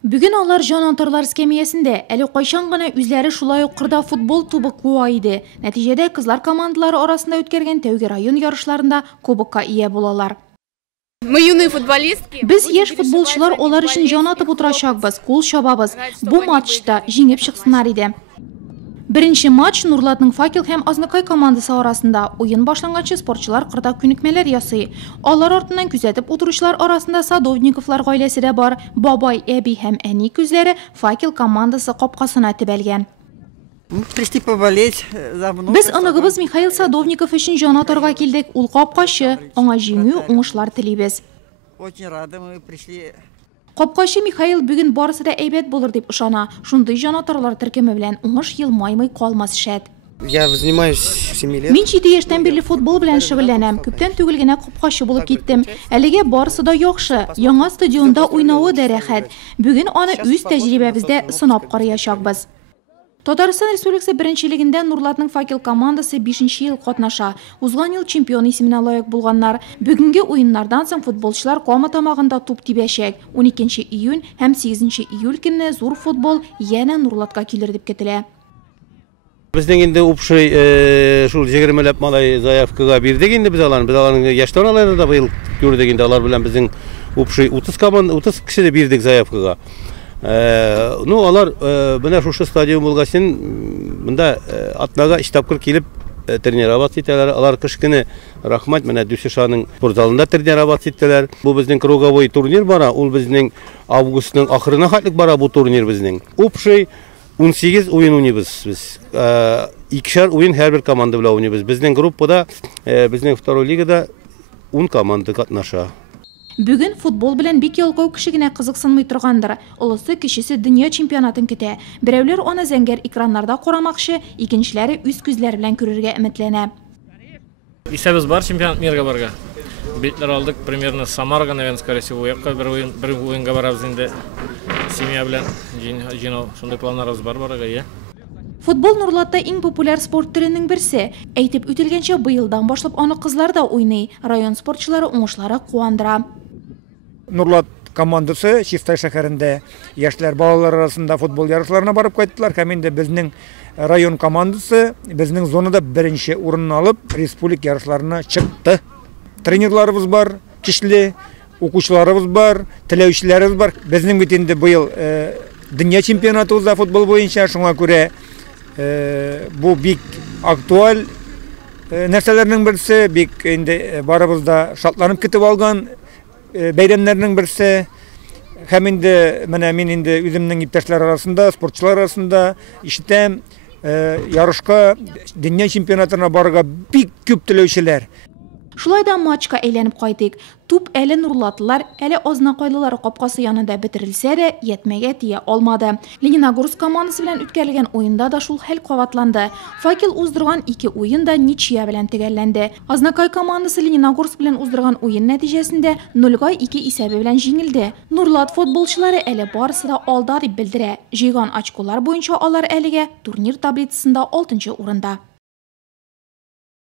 Бүгін алар жанантарлар скемиясында әлі қойшан ғана үзлері шулай қырда футбол тубы куайды. Нәтижеде қызлар командалары арасында өткерген тәуге район ярышларында кубокка ие болалар. Мы юные футболистки. Біз еш футболшылар олар үшін жан атып отырашақбыз, қол шабабыз. Бұл матчта жеңіп шықсынар еді. Бірінші матч Нурлатның Факел һәм Азнакай командасы арасында. Ойын башланғанчы спортчылар қырда күнікмелер ясый. Алар артынан күзәтіп отырушылар арасында Садовниковлар гаиләсе дә бар. Бабай, әби һәм әни күзләре Факел командасы капкасына тибәлгән. Біз анығыбыз Михаил Садовников үшін жан атарга килдек. Ул капкачы, аңа җиңү, уңышлар телибез. Капкачы Михаил бүгін барысы да әйбәт булыр дип ышана. Шундый жанатарлар төркеме белән уңыш елмаймый калмас шәт. Мин 7 яшьтән бирле футбол белән шөгыльләнәм. Күптән түгел генә капкачы булып киттем. Әлегә барысы да яхшы. Яңа стадионда уйнавы да рәхәт. Бүген аны үз тәҗрибәбездә сынап карыячакбыз. Татарстан Республикасы беренчелегендә Нурлатның Факел командасы 5-нче ел катнаша. Узган ел чемпион исеменә лаек булганнар. Бүгенге уеннардан соң футболчылар Кама тамагында туп тибәчәк. 12 июнь һәм 8 июль көнне зур футбол янә Нурлатка килер дип көтелә. Безнең инде общий шул 20 малай заявкага бирдек инде без аларның яшьтән да быел күрдек инде алар белән безнең общий 30 кеше дә бирдек заявкага. Ну, алар менә шушы стадион булгасын, монда атнага штабкыр килеп тренировать итәләр. Алар кыш көне рахмат менә Дүсешаның спортзалында тренировать итәләр. Бу безнең круговой турнир бара, ул безнең августның ахырына хәтлек бара бу турнир безнең. Общий 18 уен уйныйбыз без. Икешәр уен һәрбер команда белән уйныйбыз. Безнең группада, безнең второй лигада 10 команда катнаша. Бүген футбол белән бик ялкау кеше генә кызыксынмый торгандыр. Олысы кешесе дөнья чемпионатын көтә. Берәүләр аны зәңгәр экраннарда карамакчы, икенчеләре үз күзләре белән күрергә өметләнә. Исәбез бар чемпионат мирга барга. Битләр алдык примерно Самарга, наверное, скорее всего, якка бер уенга барабыз инде. Семья белән җыйнау, шундый планнарыбыз бар барга, я. Футбол Нурлатта иң популяр спорт төренең берсе. Әйтеп үтелгәнчә, быелдан башлап аны кызлар да уйный. Район спортчылары уңышлары куандыра. Нурлат командасы Чистай шәһәрендә яшьләр балалар арасында футбол ярышларына барып кайттылар. Һәм инде безнең район командасы безнең зонада беренче урынны алып, республик ярышларына чыкты. Тренерларыбыз бар, кишле, укучыларыбыз бар, теләүчеләребез бар. Безнең бит инде быел дөнья чемпионаты уза футбол буенча, шуңа күрә бу бик актуаль нәрсәләрнең берсе, бик инде барыбыз да шатланып көтеп алган бәйрәмнәрнең берсе. Һәм инде менә мин инде үземнең иптәшләр арасында, спортчылар арасында ишетәм, ярышка, дөнья чемпионатына барырга бик күп теләүчеләр. Шулай да матчка әйләнеп кайтыйк. Туп әле Нурлатлылар, әле Азнакайлылар капкасы янында бетерелсә дә, йәтмәгә тия алмады. Лениногорск командасы белән үткәрелгән уенда да шул хәл кабатланды. Факел уздырган 2 уенда ничия белән төгәлләнде. Азнакай командасы Лениногорск белән уздырган уен нәтиҗәсендә 0-2 исәбе белән җиңелде. Нурлат футболчылары әле барысы да алда дип белдерә. Җыйган очколар буенча алар әлегә турнир таблицасында 6-нчы урында.